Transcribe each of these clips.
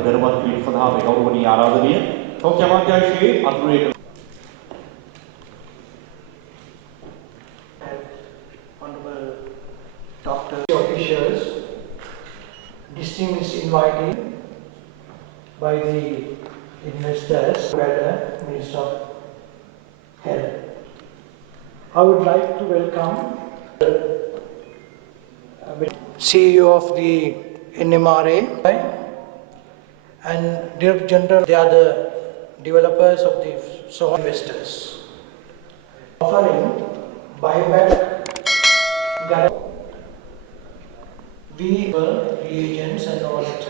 අප දරුවත් කිරීම සඳහා මේ ගෞරවනීය ආරාධනය සෞඛ්‍ය අමාත්‍යාංශයේ අතුරේක Honorable Dr. officials, distinguished invitee by the investors, Minister of Health. I would like to welcome the CEO of the NMRA and Director General. They are the developers of the solar investors. Offering buyback reagents and all etc.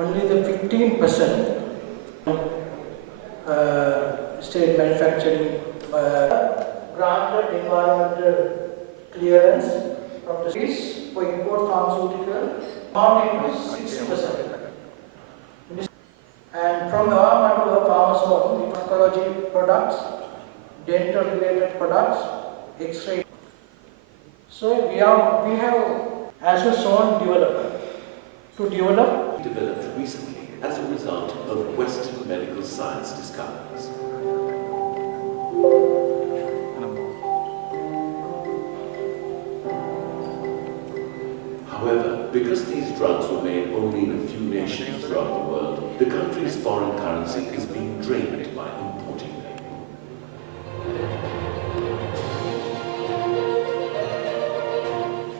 Only the 15% state manufacturing granted environmental clearance from the cities for import pharmaceutical amounting to 6%. And from our to pharmaceutical, oncology products, dental related products, X-ray. So we have as a sole developer to develop. Developed recently as a result of Western medical science discoveries. However, because these drugs were made only in a few nations throughout the world, the country's foreign currency is being drained by importing them.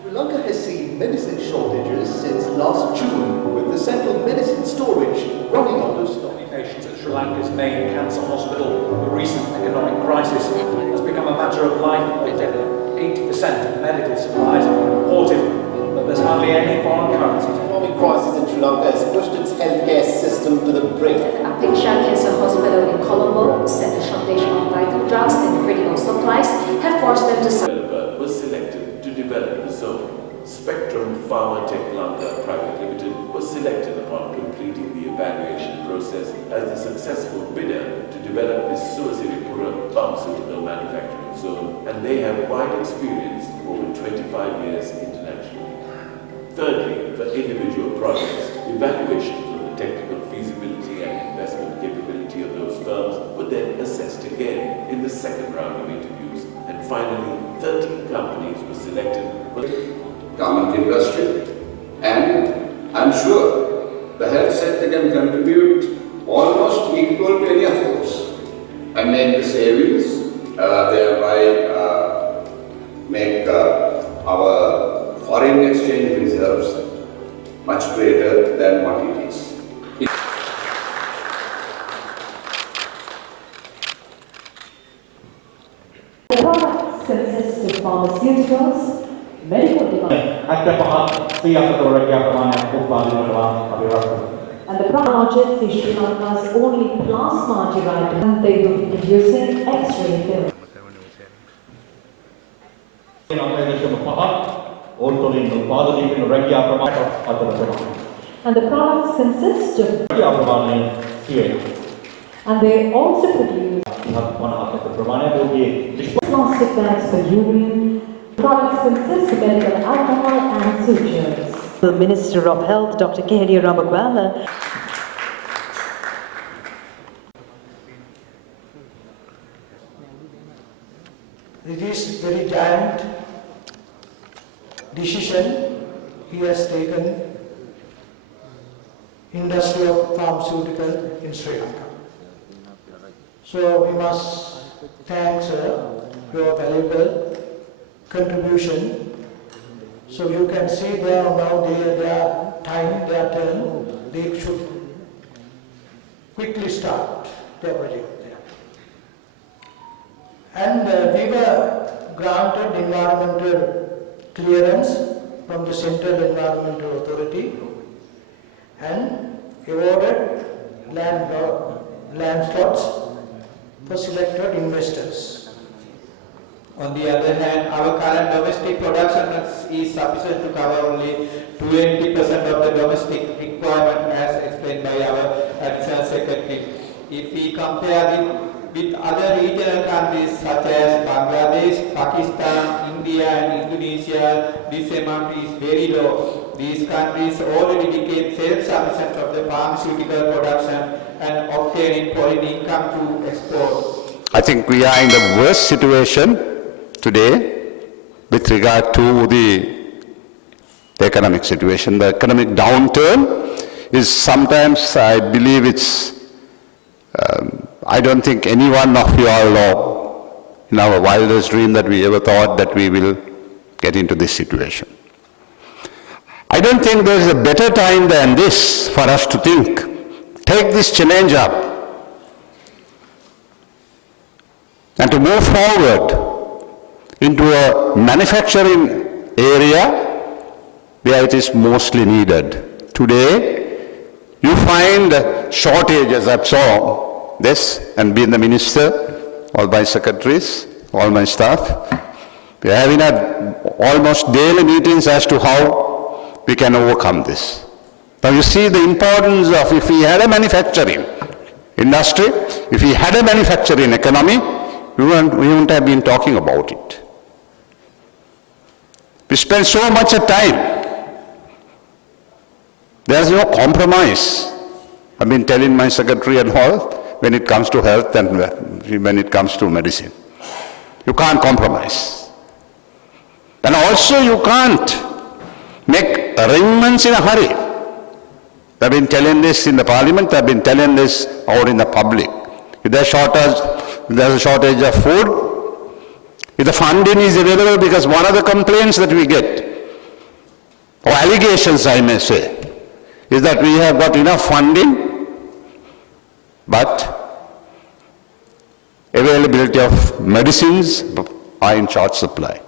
Sri Lanka has seen medicine shortages since last June, with the central medicine storage running out of stock. Patients at Sri Lanka's main cancer hospital, the recent economic crisis has become a matter of life or death. 80% of medical supplies are imported, but there's hardly any foreign currency. The economic crisis in Sri Lanka has pushed its healthcare system to the brink. Apeksha Cancer Hospital in Colombo said the shortage of vital drugs and critical supplies have forced them to Developer was selected to develop the zone. Spectrum Pharma Tech Lanka Private Limited was selected upon completing the evaluation process as the successful bidder to develop this Suwasiripura pharmaceutical manufacturing zone, and they have wide experience over 25 years internationally. Thirdly, for individual projects, evaluations of the technical feasibility and investment capability of those firms were then assessed again in the second round of interviews, and finally 13 companies were selected for garment industry, and I'm sure the health sector can contribute almost equal to any of those and make the savings, thereby make our foreign exchange reserves much greater than what it is. The products consist of pharmaceuticals, medical devices, and the project is Sri Lanka's only plasma-derived, and they will be producing X-ray film. And the products consist of, and they also produce plastic bags for urine. Products consist of medical alcohol and sutures. The Minister of Health, Dr. K.D. Ramagwala. It is very giant decision he has taken industry of pharmaceutical in Sri Lanka. So we must thank your valuable contribution. So you can see there now their time, their turn, they should quickly start their project there. And we were granted environmental clearance from the Central Environmental Authority and awarded land slots for selected investors. On the other hand, our current domestic production is sufficient to cover only 20% of the domestic requirement as explained by our Additional Secretary. If we compare with other regional countries such as Bangladesh, Pakistan, India and Indonesia, this amount is very low. these countries already became self-sufficient of the pharmaceutical production and obtaining foreign income through export. I think we are in the worst situation today with regard to the economic situation. The economic downturn is sometimes, I believe I don't think any one of you all in our wildest dream that we ever thought that we will get into this situation. I don't think there is a better time than this for us to think. Take this challenge up and to move forward into a manufacturing area where it is mostly needed. Today, you find shortages. I saw this, and being the minister, all my secretaries, all my staff, we are having almost daily meetings as to how we can overcome this. Now you see the importance of, if we had a manufacturing industry, if we had a manufacturing economy, we wouldn't have been talking about it. We spend so much time. There's no compromise. I've been telling my secretary and all, when it comes to health and when it comes to medicine. You can't compromise. And also you can't make arrangements in a hurry. I've been telling this in the parliament, I've been telling this out in the public. If there's a shortage of food, if the funding is available, because one of the complaints that we get, or allegations I may say, is that we have got enough funding, but availability of medicines are in short supply.